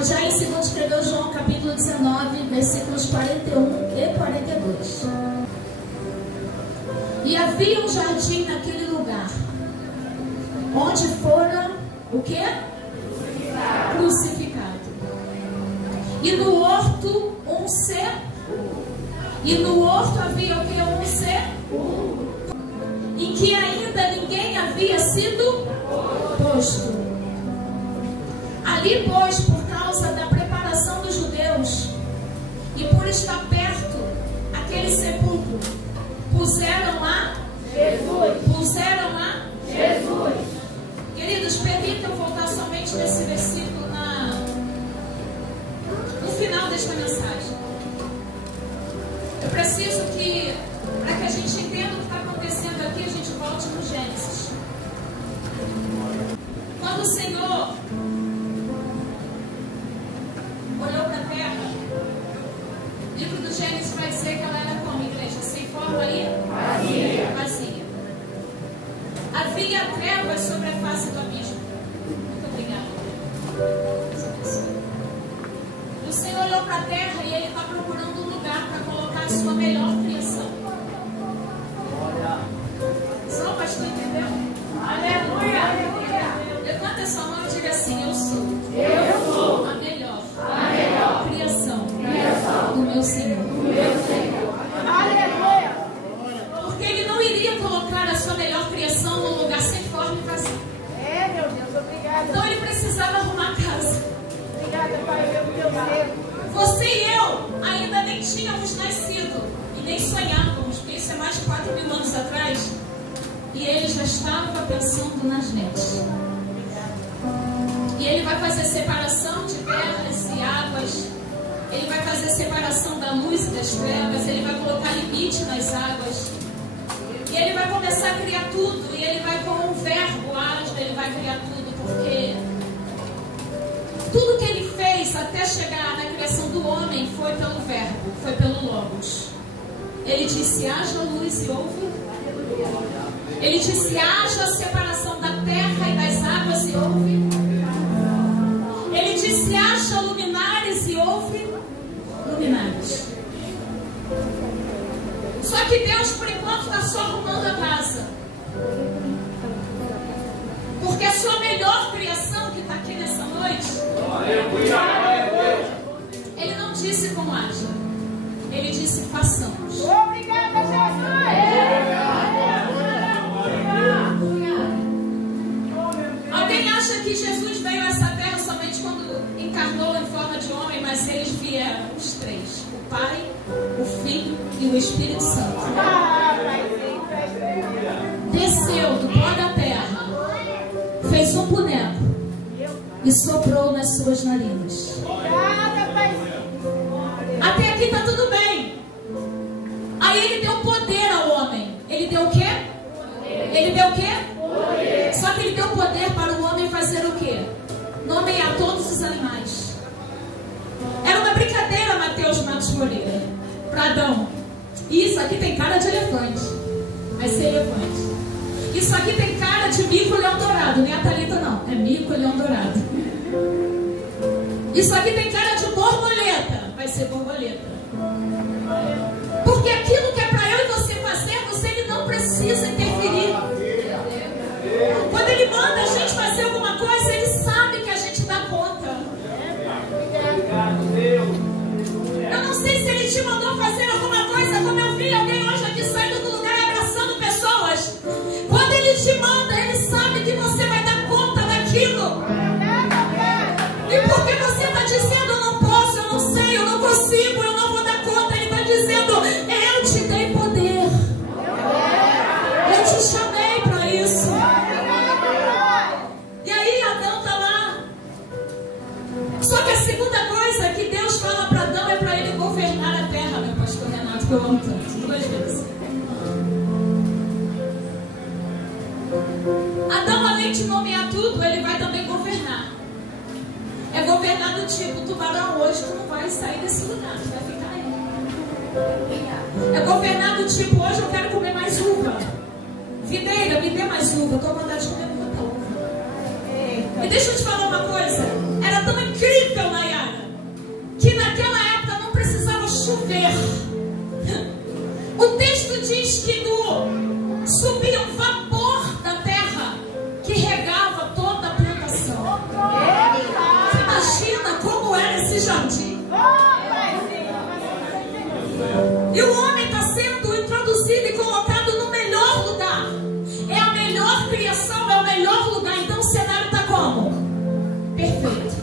Já em 2 escreveu João capítulo 19, versículos 41 e 42. E havia um jardim naquele lugar, onde fora o quê? Crucificado. E no horto um sepulcro. E no horto havia o quê? Um sepulcro, em que ainda ninguém havia sido posto. Ali, pois, por causa da preparação dos judeus e por estar perto aquele sepulcro, puseram lá Jesus. Queridos, permitam voltar somente nesse versículo no final desta mensagem. Eu preciso que, para que a gente entenda o que está acontecendo aqui, a gente volte no Gênesis. Quando o Senhor olhou para a terra, o livro do Gênesis vai dizer que ela era como, igreja? Sem forma e vazia. Havia trevas sobre a face do abismo. Muito obrigada. O Senhor olhou para a terra e Ele está procurando um lugar para colocar a sua melhor criação. Só o pastor entendeu? Aleluia! Levanta essa mão e diga assim: eu sou a melhor criação do meu Senhor. Aleluia! Porque Ele não iria colocar a sua melhor criação num lugar sem forma e vazio. Meu Deus, obrigada. Então Ele precisava arrumar a casa. Obrigada, Pai, meu Deus. Você e eu ainda nem tínhamos nascido e nem sonhávamos, porque isso é mais de 4.000 anos atrás. E Ele já estava pensando nas netes. E Ele vai fazer separação de terras e águas. Ele vai fazer separação da luz e das trevas. Ele vai colocar limite nas águas. E Ele vai começar a criar tudo. E Ele vai, com um verbo ágil, Ele vai criar tudo. Porque tudo que Ele fez até chegar na criação do homem foi pelo verbo, foi pelo Logos. Ele disse: haja luz e houve. Ele disse: haja a separação da terra e das águas e houve. Ele disse: haja luminares e houve luminares. Só que Deus, por enquanto, está só arrumando a casa. Porque a sua melhor criação que está aqui nessa noite, Ele não disse como haja. Ele disse: façamos. Obrigada, Jesus. Alguém acha que Jesus veio a essa terra somente quando encarnou em forma de homem, mas eles vieram os três: o Pai, o Filho e o Espírito Santo. Desceu do pó da terra, fez um boneco e soprou nas suas narinas. Até aqui está tudo bem. Aí Ele deu poder ao homem. Ele deu o quê? Ele deu o quê? Poder. Só que Ele deu poder para o homem fazer o quê? Nomear todos os animais. Era uma brincadeira, Mateus Matos Moreira, para Adão. Isso aqui tem cara de elefante. Vai ser elefante. Isso aqui tem cara de mico e leão dourado. Não é a Thalita, não. É mico e leão dourado. Isso aqui tem cara de borboleta. Vai ser borboleta. Porque aquilo que é para eu e você fazermos, Ele não precisa interferir. Quando Ele manda a gente fazer alguma coisa, Ele sabe que a gente dá conta. Eu não sei se Ele te mandou fazer alguma coisa, como eu vi alguém hoje aqui saindo do lugar abraçando pessoas. Quando Ele te manda, Ele sabe que você vai dar conta daquilo. E porque você está dizendo: eu não posso, eu não sei, eu não consigo, eu não vou dar conta. Ele está dizendo: eu te dei poder. Eu te chamei para isso. E aí Adão está lá. Só que a segunda coisa que Deus fala para Adão é para ele governar a terra, meu pastor Renato, que eu amo tanto. 2 vezes. Adão, além de nomear tudo, ele vai também governar. É governar do tipo: tubarão, hoje tu não vai sair desse lugar, tu vai ficar aí. É governar do tipo: hoje eu quero comer mais uva. Videira, me dê mais uva, eu estou com vontade de comer muita uva. E deixa eu te falar uma coisa: era tão incrível na chover. O texto diz que subia um vapor da terra que regava toda a plantação. Você imagina como era esse jardim? E o homem está sendo introduzido e colocado no melhor lugar. É a melhor criação, é o melhor lugar. Então o cenário está como? Perfeito.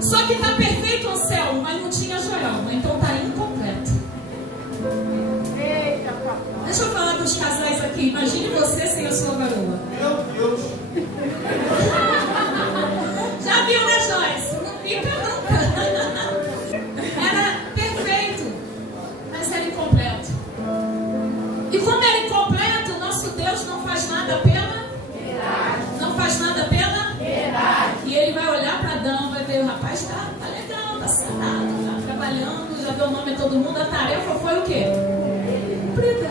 Só que está perfeito, Anselmo, mas não tinha Joelma. Então está incompleto. Deixa eu falar dos casais aqui. Imagine você sem a sua garoa. Meu Deus. Já viu, né, Joyce? Não fica nunca. Era perfeito, mas era incompleto. E como era incompleto, nosso Deus não faz nada pela verdade. Não faz nada pela verdade. E ele vai olhar para Adão, vai ver, o rapaz tá legal, tá sentado, tá trabalhando, já deu nome a todo mundo. A tarefa foi o quê? Cumprida.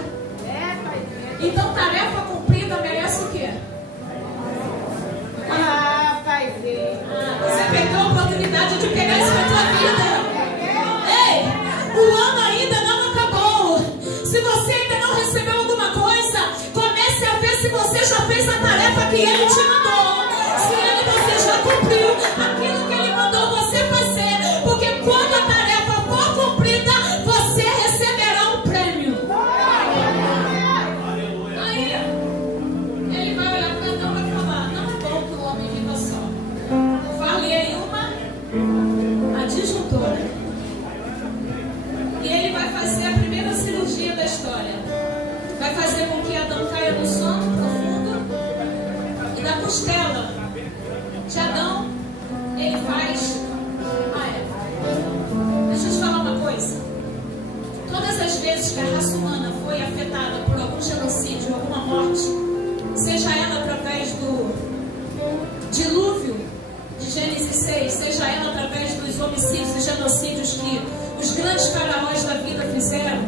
Então tarefa cumprida merece o quê? Você perdeu a oportunidade de pegar isso na tua vida. Ei, o ano ainda não acabou. Se você ainda não recebeu alguma coisa, comece a ver se você já fez a tarefa que ele te mandou. Se você já cumpriu aquilo que ele mandou você fazer. Porque quando a tarefa for cumprida, você receberá um prêmio. Aí, ele vai olhar para Adão e vai falar: não é bom que o homem viva só. Falei uma adjuntora. E ele vai fazer a primeira cirurgia da história. Vai fazer com que Adão caia no sono profundo. E da costela de Adão, ele faz a Eva. Deixa eu te falar uma coisa. Todas as vezes que a raça humana foi afetada por algum genocídio, alguma morte, seja ela através do dilúvio de Gênesis 6, seja ela através dos homicídios e genocídios que os grandes faraós da vida fizeram,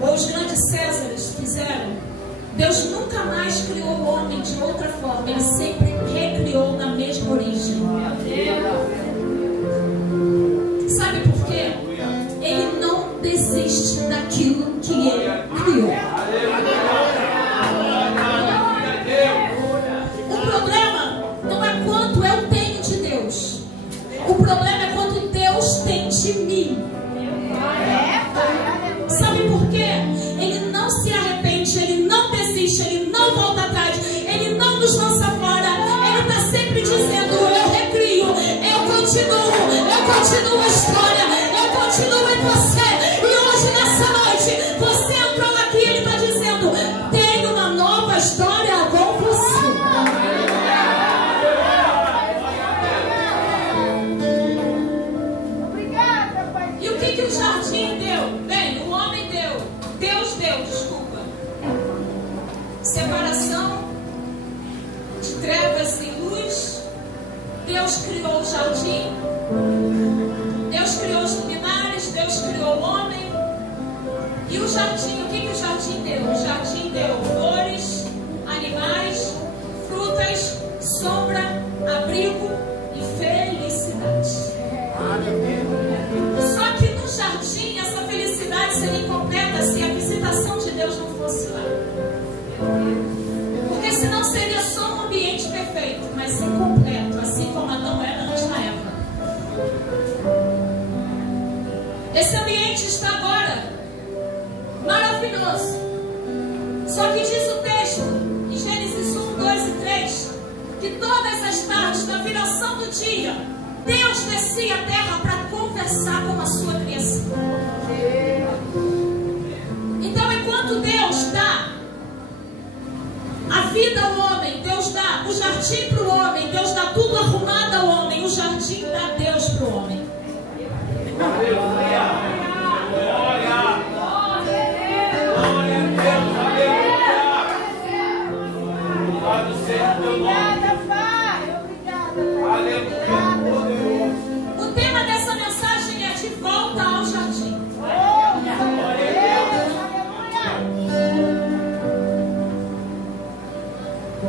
ou os grandes Césares fizeram, Deus nunca mais criou o homem de outra forma. Ele sempre recriou na mesma origem. Sabe por quê? Ele não desiste daquilo que ele criou. O problema não é quanto eu tenho de Deus. O problema é quanto Deus tem de mim. Sabe por quê? Ele não se arrepende, ele não desiste, ele não volta atrás, ele não nos lança fora. Ele está sempre dizendo: eu recrio, eu continuo a história, eu continuo em você. E hoje, nessa noite, você entrou aqui e ele está dizendo: tem uma nova história com você. Obrigada, Pai. E o que o jardim deu? Bem, o homem deu. Deus deu, desculpa. Separação de trevas e luz. Deus criou o jardim. Deus criou os luminares. Deus criou o homem. E o jardim, o que o jardim deu? O jardim deu flores, animais, frutas, sombra, abrigo e felicidade. Só que no jardim essa felicidade seria incompleta se a visitação de Deus não fosse lá. Porque senão seria só um ambiente perfeito, mas incompleto, assim como Adão era antes da Eva. Esse ambiente está agora maravilhoso. Só que diz o texto, em Gênesis 1, 2 e 3, que todas as tardes, na viração do dia, Deus descia a terra para conversar com a sua criação. Então, enquanto Deus dá a vida ao homem, Deus dá o jardim para o homem, Deus dá tudo arrumado ao homem, o jardim dá Deus para o homem. Obrigada, Pai. Obrigada, Pai. O tema dessa mensagem é de volta ao jardim.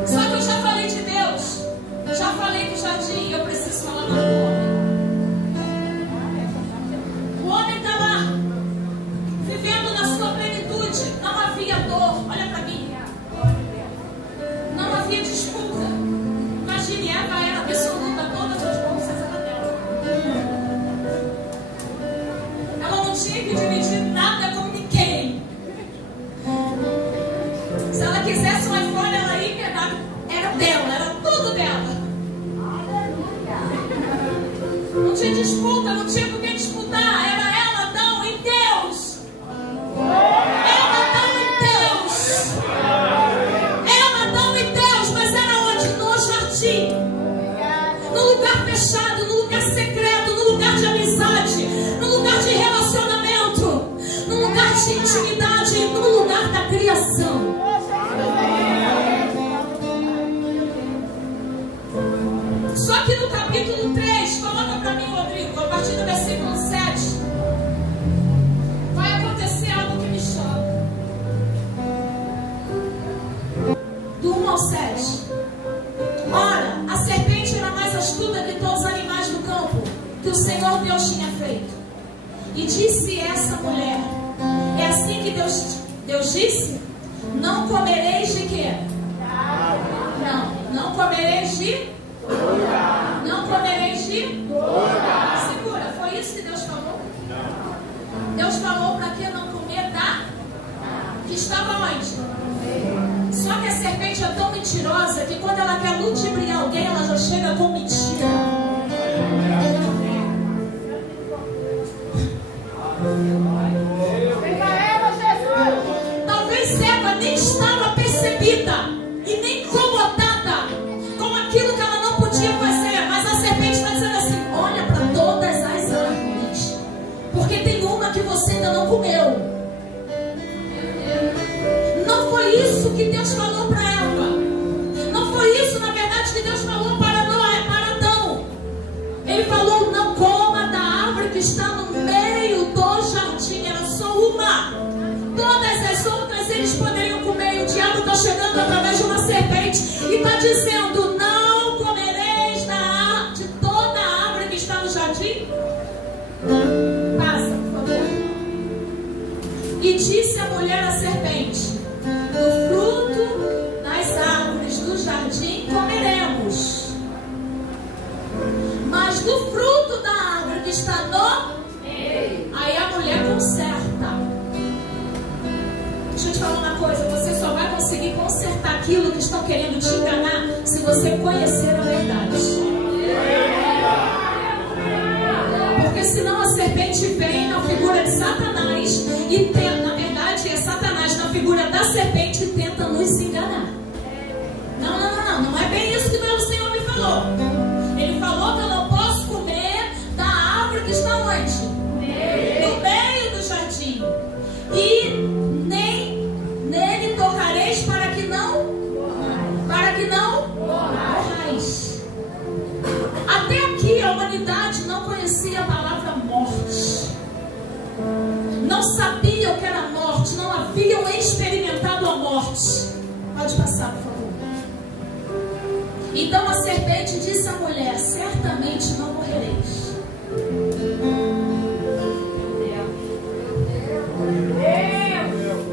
Só que eu já falei de Deus, já falei do jardim, eu preciso falar mais do homem. Não tinha disputa, não tinha por que disputar. Era ela, Adão e Deus. Ela, Adão e Deus. Ela, Adão e Deus. Mas era onde? No jardim. No lugar fechado, no lugar secreto, no lugar de amizade, no lugar de relacionamento, no lugar de intimidade, no lugar da criação. Só que no capítulo 3, coloca para mim, Rodrigo, a partir do versículo 7, vai acontecer algo que me choca. Do 1 ao 7. Ora, a serpente era mais astuta que todos os animais do campo que o Senhor Deus tinha feito. E disse essa mulher: é assim que Deus disse? Não comereis de quê? Não comereis de? Não comereis de? Segura, foi isso que Deus falou? Deus falou para que não comer da? Que estava onde? Só que a serpente é tão mentirosa que quando ela quer ludibriar alguém, ela já chega com mentira. Talvez Eva nem estava percebida e nem incomodada com aquilo que ela não podia fazer, mas a serpente está dizendo assim: olha para todas as árvores, porque tem uma que você ainda não comeu. Não foi isso que Deus falou para Eva. Não foi isso, na verdade, que Deus falou para Adão. Ele falou: não coma da árvore que está no meio do jardim. Era só uma. Todas as outras eles poderiam comer. E o diabo está chegando através de uma serpente e está dizendo: não comereis de toda a árvore que está no jardim. Passa, por favor. E disse a mulher à serpente: do fruto das árvores do jardim comeremos, mas do fruto da árvore que está no... Aí a mulher conserta. Deixa eu te falar uma coisa: você só vai conseguir consertar aquilo que estão querendo te enganar se você conhecer a verdade. Porque senão a serpente vem na figura de Satanás e tenta, na verdade é Satanás na figura da serpente, tenta nos enganar. Não é bem isso que o Senhor me falou. Ele falou que eu não posso comer da árvore que está onde? No meio do jardim. E nem nele tocareis para que não morrais. Até aqui a humanidade não conhecia a palavra morte. Não sabiam o que era morte. Não haviam experimentado a morte. Pode passar, por favor. Então a serpente disse à mulher: certamente não morrereis.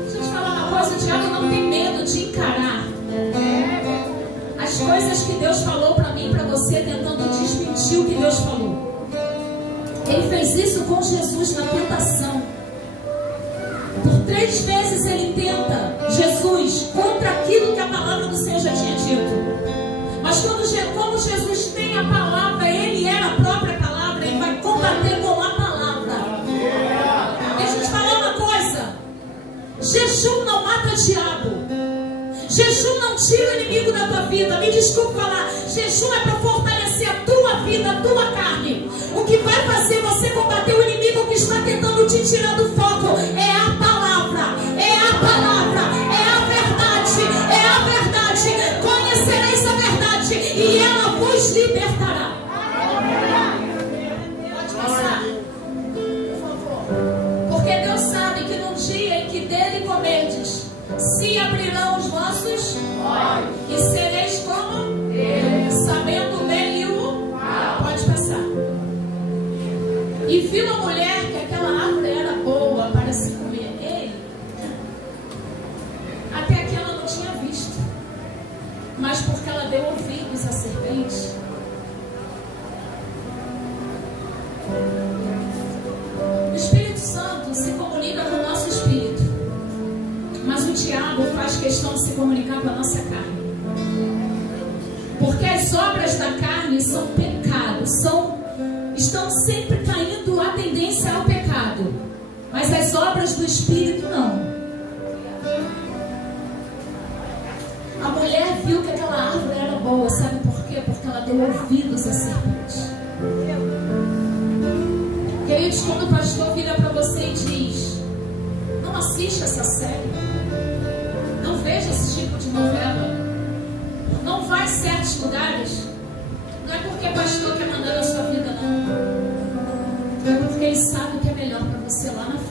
Deixa eu te falar uma coisa: o diabo não tem medo de encarar as coisas que Deus falou para mim e para você, tentando desmentir o que Deus falou. Ele fez isso com Jesus na tentação. Por 3 vezes ele tenta Jesus contra aquilo que a palavra do Senhor já tinha dito. Mas como Jesus tem a palavra, ele é a própria palavra, ele vai combater com a palavra. Deixa eu te falar uma coisa: jejum não mata diabo. Jejum não tira o inimigo da tua vida. Me desculpe falar, jejum é para fortalecer a tua vida, a tua carne. O que vai fazer você combater o inimigo que está tentando te tirar do foco é a palavra, é a palavra, é a verdade, é a verdade. Conhecereis a verdade e ela vos libertará. Pode passar, por favor. Porque Deus sabe que no dia em que dele comerdes, se abrirão os vossos olhos e sereis como? Sabendo o bem e o mal. Pode passar. E viu a mulher que aquela árvore era boa para se comer. Ei, até aqui ela não tinha visto, mas porque ela deu ouvidos à serpente. O Espírito Santo se comunica com o nosso espírito, mas o diabo faz questão de se comunicar com a nossa carne. Porque as obras da carne são pecado, estão as obras do Espírito, não. A mulher viu que aquela árvore era boa, sabe por quê? Porque ela deu ouvidos à serpente. Queridos, quando o pastor vira para você e diz: não assista essa série, não veja esse tipo de novela, não vá a certos lugares, não é porque o pastor quer mandar na sua vida, não. É porque ele sabe o que é melhor para você lá na frente.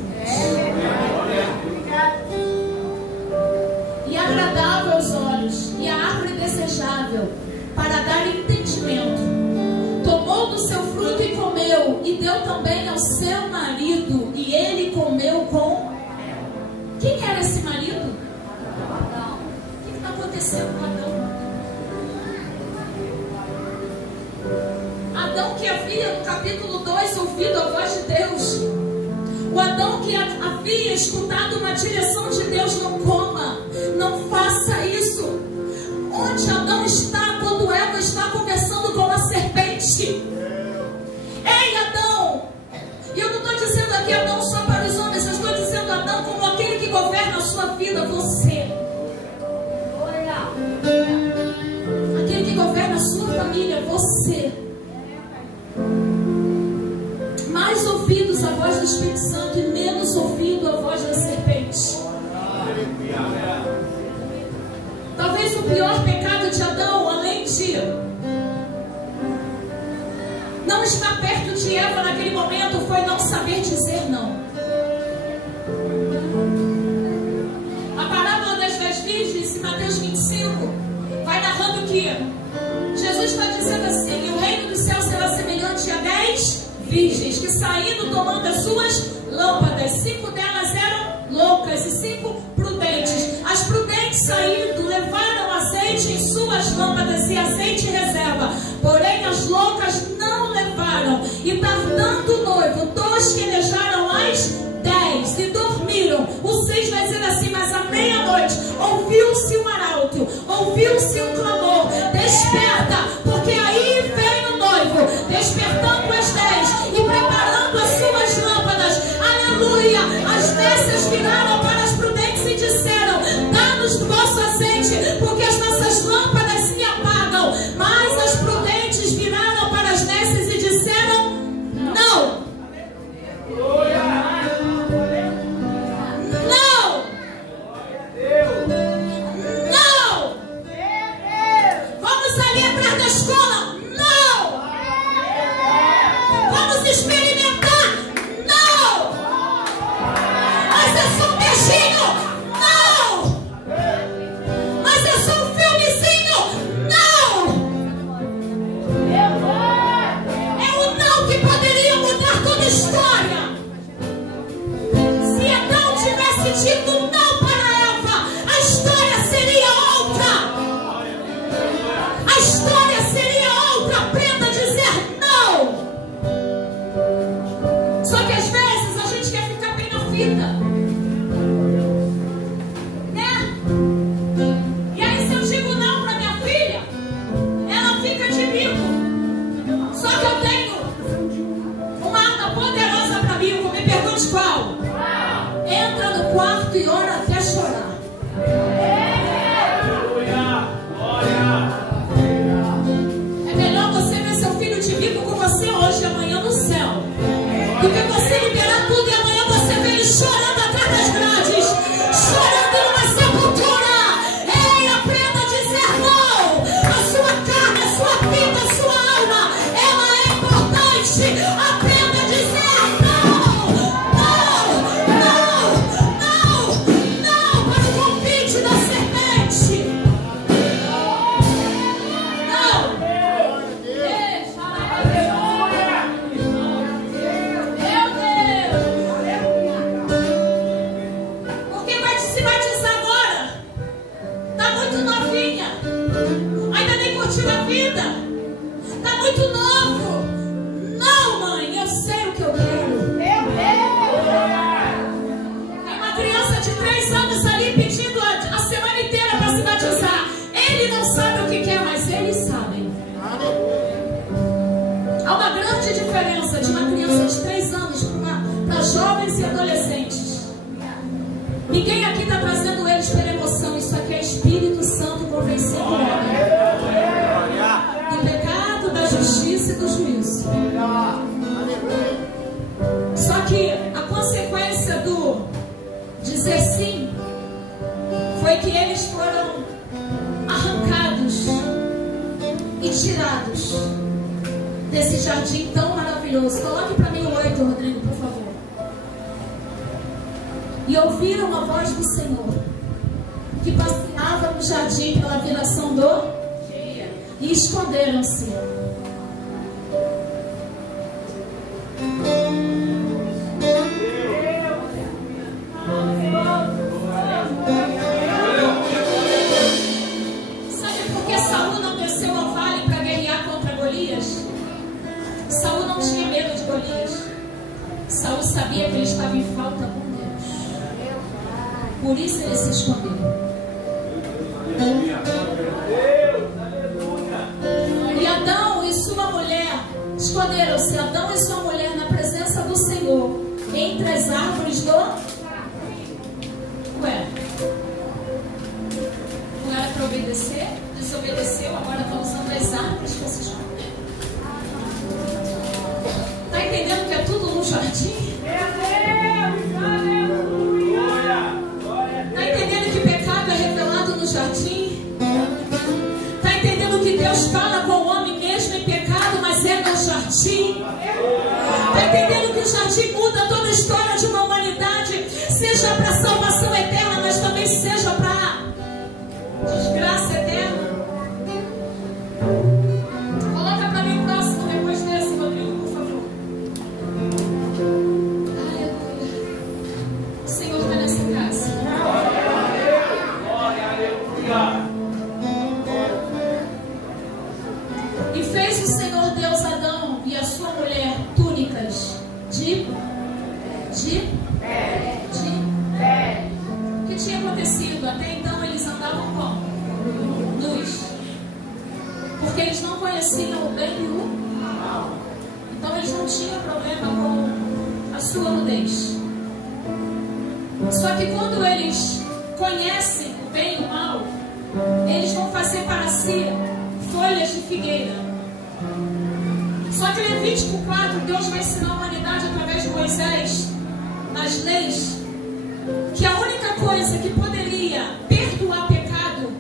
E agradável aos olhos, e a árvore desejável para dar entendimento. Tomou do seu fruto e comeu, e deu também ao seu marido, e ele comeu com... Quem era esse marido? Adão. O que está acontecendo com Adão? Adão que havia no capítulo 2 ouvido a voz de Deus. O Adão que havia escutado uma direção de Deus: não coma, não faça isso. Onde Adão está quando Eva está conversando com a serpente? Ei, Adão! E eu não estou dizendo aqui Adão só para os homens, eu estou dizendo Adão como aquele que governa a sua vida, você. Aquele que governa a sua família, você. Mais ouvidos a voz do Espírito Santo e menos ouvido a voz da serpente. Talvez o pior pecado de Adão, além de não estar perto de Eva naquele momento, foi não saber dizer não. A parábola das 10 virgens, em Mateus 25, vai narrando que Jesus está dizendo assim: e o reino dos céus será semelhante a 10 virgens que saindo tomando as suas lâmpadas, 5 delas eram loucas e 5 prudentes. As prudentes saindo levaram azeite em suas lâmpadas e azeite em reserva, porém as loucas não levaram, e tardando o noivo, tosquenejaram as 10 e dormiram. O 6 vai dizer assim: mas à meia-noite ouviu-se um arauto, ouviu-se um clamor: desperta, porque aí vem o noivo. Despertando as 10 e preparando as suas lâmpadas, aleluia, as nécias viraram para as prudentes e disseram: dá-nos do vosso azeite, porque as nossas lâmpadas se apagam. Mas as prudentes viraram para as nécias e disseram: não. Não. Não. Vamos ali atrás da escola? Não. Vamos experimentar? Não. Mas é só um beijinho? Não. Mas é só um filmezinho? Não. É o não que poderia mudar toda a história. Se Adão tivesse dito não para Eva, a história seria outra. A história seria outra. Aprenda a dizer não. Só que às vezes a gente quer ficar bem na fita, né? E aí se eu digo não para minha filha, ela fica de bico. Só que eu tenho uma arma poderosa para bico. Me pergunte qual? Entra no quarto e ora até chorar. É melhor você ver seu filho de bico com você hoje e amanhã no céu, do que você liberar tudo e amanhã você vê ele chorando atrás das grades, chorando numa sepultura. Ei, aprenda a dizer não. A sua carne, a sua vida, a sua alma, ela é importante. Aprenda a dizer não. Não, não, não, não para o convite da serpente. Não. Porque vai se batizar agora. Tá muito novinha. Ainda nem curtiu a vida. Tá muito novo. Não, mãe, eu sei o que eu quero. Tem uma criança de 3 anos ali pedindo a semana inteira para se batizar. Ele não sabe o que quer, mas eles sabem. Há uma grande diferença de uma criança de 3 anos para jovens e adolescentes. foram tirados desse jardim tão maravilhoso. Coloque para mim o 8, Rodrigo, por favor. E ouviram a voz do Senhor, que passeava no jardim pela viração do dia, e esconderam-se. Sabe por que Saul não desceu ao vale para guerrear contra Golias? Saul não tinha medo de Golias. Saul sabia que ele estava em falta com Deus. Por isso ele se escondeu. E Adão e sua mulher esconderam-se. Adão e sua mulher na presença do Senhor, entre as árvores do... Ué, não era para obedecer? Desobedeceu, agora está usando as árvores para se esconder. Está entendendo que é tudo num jardim? Está entendendo que pecado é revelado no jardim? Está entendendo que Deus fala com o homem mesmo em pecado, mas é no jardim? Está entendendo que o jardim muda toda a história de uma humanidade, seja para salvação eterna, mas também seja para desgraça eterna? Coloca para mim o próximo depois desse, Rodrigo, por favor. Aleluia. O Senhor está nessa casa. E fez o Senhor Deus Adão e a sua mulher túnicas de pele. O que tinha acontecido? Até então eles andavam como? Nus. Porque eles não conheciam o bem e o mal. Então eles não tinham problema com a sua nudez. Só que quando eles conhecem o bem e o mal, eles vão fazer para si folhas de figueira. Só que em Levítico 4, Deus vai ensinar a humanidade através de Moisés, nas leis, que a única coisa que poderia perdoar pecado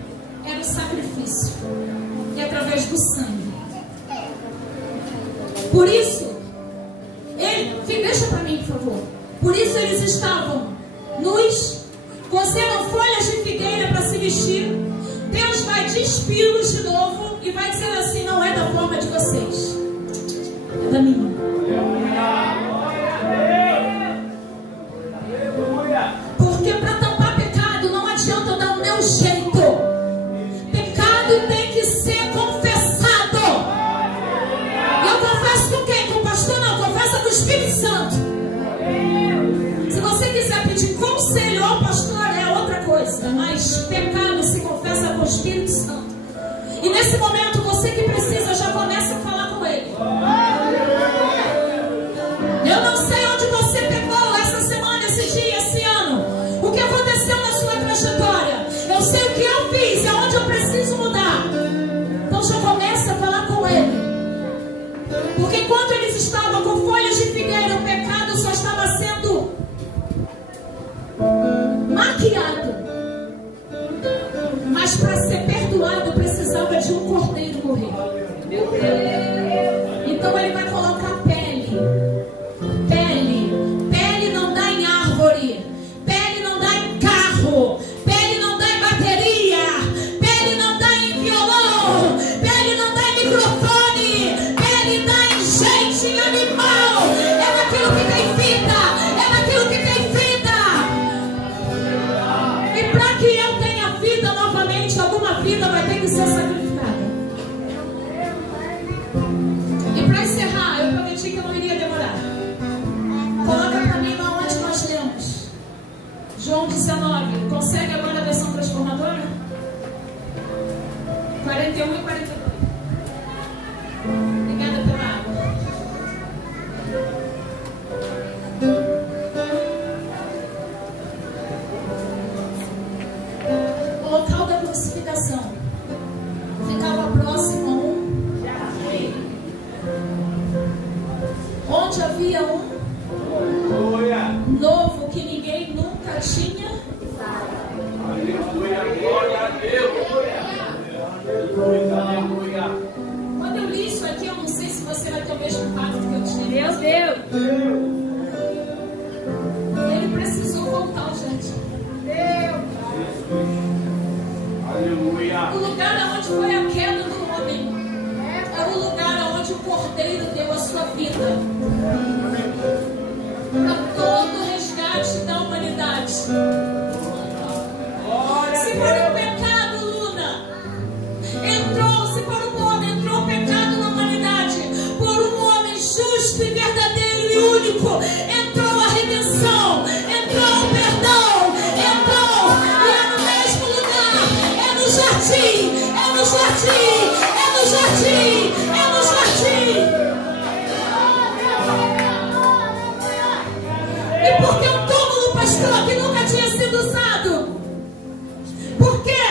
era o sacrifício, e através do sangue. Por isso, deixa para mim, por favor. Por isso eles estavam nus, cozeram folhas de figueira para se vestir. Deus vai despilos de novo e vai dizer assim: não é da forma de vocês, é da minha. Porque para tampar pecado não adianta dar o meu jeito. Pecado tem que ser confessado. E eu confesso com quem? Com o pastor? Não, confessa com o Espírito Santo. Se você quiser pedir conselho ao pastor é outra coisa, mas pecado se confessa com o Espírito Santo. E nesse momento você que precisa já começa a falar com ele. Eu não sei onde você pecou essa semana, esse dia, esse ano. O que aconteceu na sua trajetória. Eu sei o que eu fiz, é onde eu preciso mudar. Então já começa a falar com ele. Porque enquanto eles estavam com folhas de figueira, o pecado só estava sendo maquiado. Mas para ser perdoado precisava de um cordeiro morrer. Então ele vai colocar pele. Pele não dá em árvore. Pele não dá em carro. Pele não dá em bateria. Pele não dá em violão. Pele não dá em microfone. Pele dá em gente, em animal. É naquilo que tem vida. É naquilo que tem vida. E para que eu tenha vida novamente, alguma vida vai ter que ser sacrificada. E para encerrar, eu prometi que eu não iria demorar. Coloca para mim onde nós lemos. João 19. Consegue agora a versão transformadora? 41 e 42. Obrigada pela água. O local da crucificação ficava próximo a um jardim, onde havia um novo que ninguém nunca tinha. Aleluia, glória a Deus. Aleluia. Meu Deus. Ele precisou voltar ao jardim. Aleluia. O lugar onde foi a queda do homem é o lugar onde o Cordeiro deu a sua vida para todo o resgate da humanidade. Se para o pecado, Luna, se para o homem entrou o pecado na humanidade, por um homem justo e verdadeiro e único, entrou a redenção, entrou o perdão, entrou, e é no mesmo lugar, é no jardim, é no jardim, é no jardim, é no jardim. E por que um túmulo, pastor, que nunca tinha sido usado? Por quê?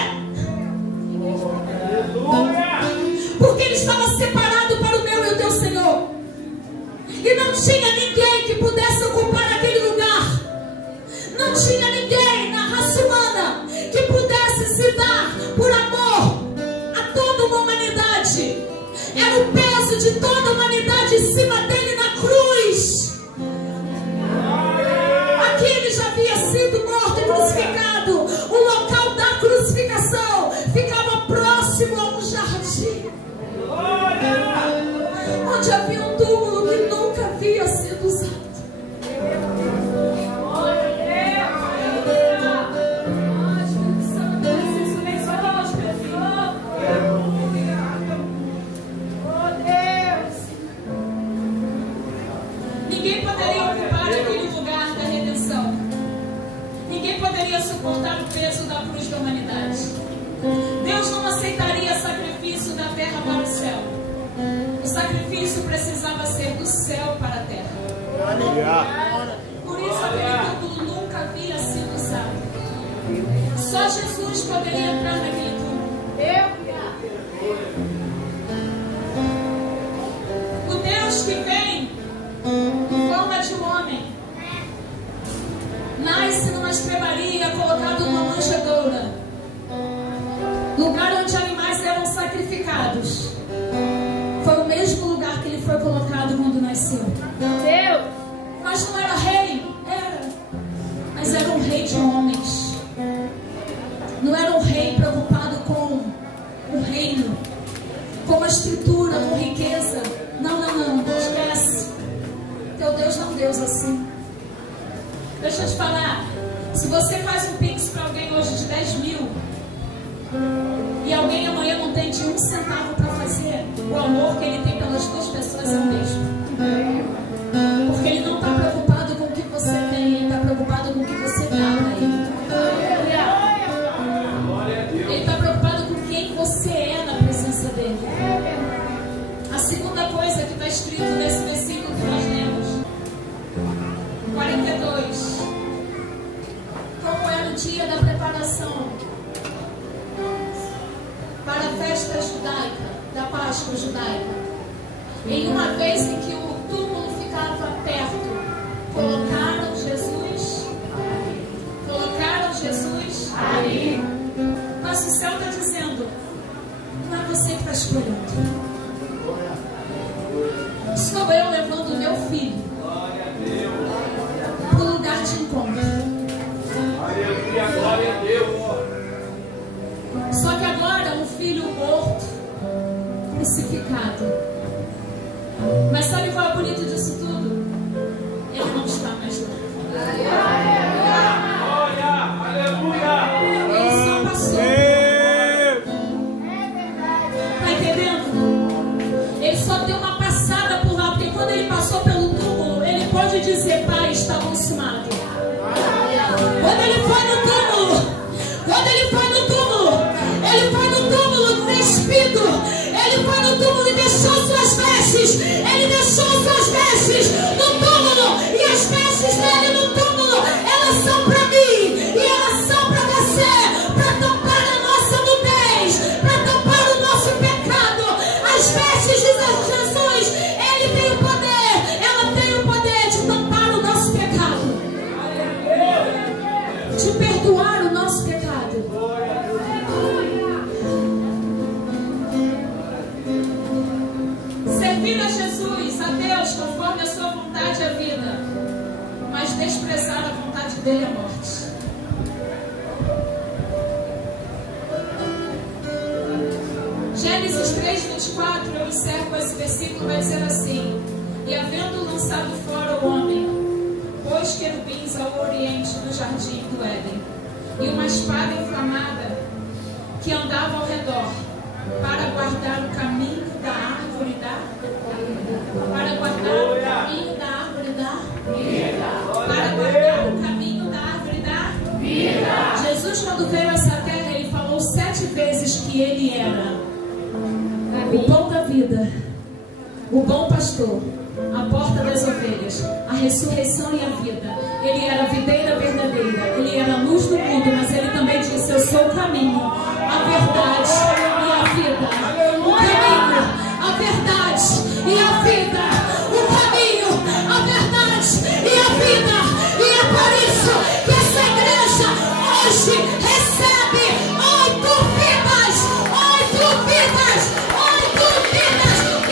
Porque ele estava separado para o meu e o teu Senhor. E não tinha ninguém que pudesse ocupar aquele lugar. Não tinha ninguém na raça humana que pudesse se dar por amor a toda uma humanidade. Era o peso de toda a humanidade em cima dele na cruz. Aqui ele já havia sido morto e crucificado. O local da crucificação ficava próximo a um jardim, onde havia um túmulo que nunca havia sido usado. Ninguém poderia ocupar aquele lugar da redenção. Ninguém poderia suportar o peso da cruz da humanidade. Deus não aceitaria sacrifício da terra para o céu. O sacrifício precisava ser do céu para a terra. Por isso aquele túmulo nunca havia sido usado. Só Jesus poderia entrar naquele túmulo. O Deus que vem em forma de um homem nasce numa estrebaria, colocado numa manjedoura, lugar onde animais eram sacrificados. Foi o mesmo lugar que ele foi colocado quando nasceu. Deus. Mas não era rei, era, mas era um rei de homens. Não era um rei preocupado com o reino, com a estrutura, com riqueza. Não, esquece. Teu Deus não é um Deus assim. Deixa eu te falar, se você faz um pix para alguém hoje de 10 mil e alguém amanhã não tem de 1 centavo para fazer, o amor que ele tem pelas duas pessoas é o mesmo. Porque ele não está preocupado com o que você tem, ele está preocupado com o que você dá para ele. Ele está preocupado com quem você é na presença dele. A segunda coisa que está escrito nesse versículo que nós lemos, 42, como era o dia da preparação para a festa judaica, da Páscoa judaica, em uma vez em que o túmulo ficava perto, colocaram Jesus ali. Mas o céu está dizendo, não é você que está escolhendo. Estou eu levando o meu filho para o lugar de encontro. Glória a Deus. Só que agora um filho morto, crucificado. Mas sabe qual é o bonito disso tudo? Ele não está mais lá. Ele só passou. Está entendendo? Ele só deu uma passada por lá, porque quando ele passou pelo túmulo, ele pode dizer, Pai, está consumado. Quando ele foi no túmulo, ele foi no túmulo despido. Ele foi no túmulo e deixou suas vestes. Ele deixou suas vestes no túmulo. E as vestes dele no túmulo, elas são para mim. E elas são para você. Para tampar a nossa nudez. Para tampar o nosso pecado. As vestes de Jesus, ele tem o poder. Ela tem o poder de tampar o nosso pecado. De perdoar o nosso pecado. Servir a Jesus Deus conforme a sua vontade a vida, mas desprezar a vontade dele a morte. Gênesis 3:24, eu encerro com esse versículo, vai dizer assim: e havendo lançado fora o homem, pôs querubins ao oriente do jardim do Éden, e uma espada inflamada que andava ao redor, para guardar o caminho da árvore da para guardar o caminho da árvore da para guardar o caminho da árvore da vida. Jesus, quando veio a essa terra, ele falou 7 vezes que ele era o pão da vida, o bom pastor, a porta das ovelhas, a ressurreição e a vida. Ele era a videira verdadeira, ele era a luz do mundo, mas ele também disse: eu sou o caminho, a verdade e a vida. O caminho, a verdade e a vida. O caminho, a verdade e a vida. E é por isso que essa igreja hoje recebe 8 vidas, 8 vidas.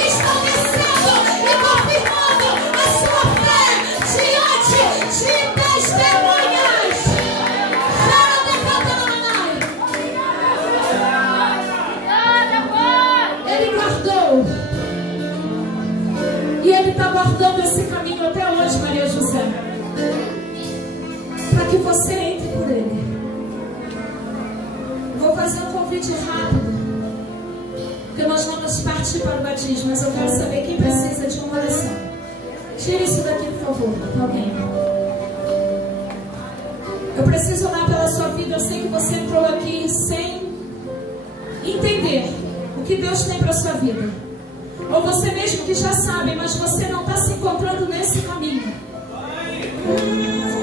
Estão descendo e confirmando a sua fé diante de testemunhas. Ele guardou. E ele está guardando esse caminho até hoje, Maria José, para que você entre por ele. Vou fazer um convite rápido, porque nós vamos partir para o batismo, mas eu quero saber quem precisa de uma oração. Tire isso daqui, por favor, alguém. Eu preciso orar pela sua vida. Eu sei que você entrou aqui sem entender o que Deus tem para a sua vida. Ou você mesmo que já sabe, mas você não está se encontrando nesse caminho.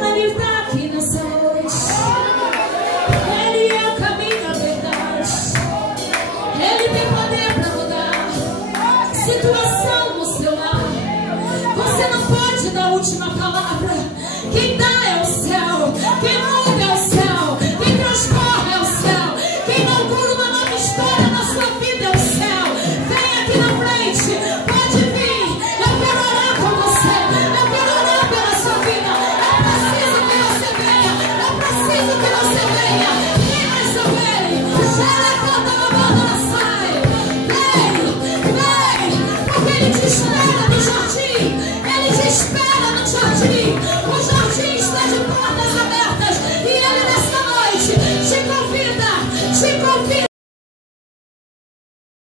Ele está aqui nessa noite. Ele é o caminho, a verdade. Ele tem poder para mudar situação no seu lar. Você não pode dar a última palavra. Quem dá é o céu. Quem não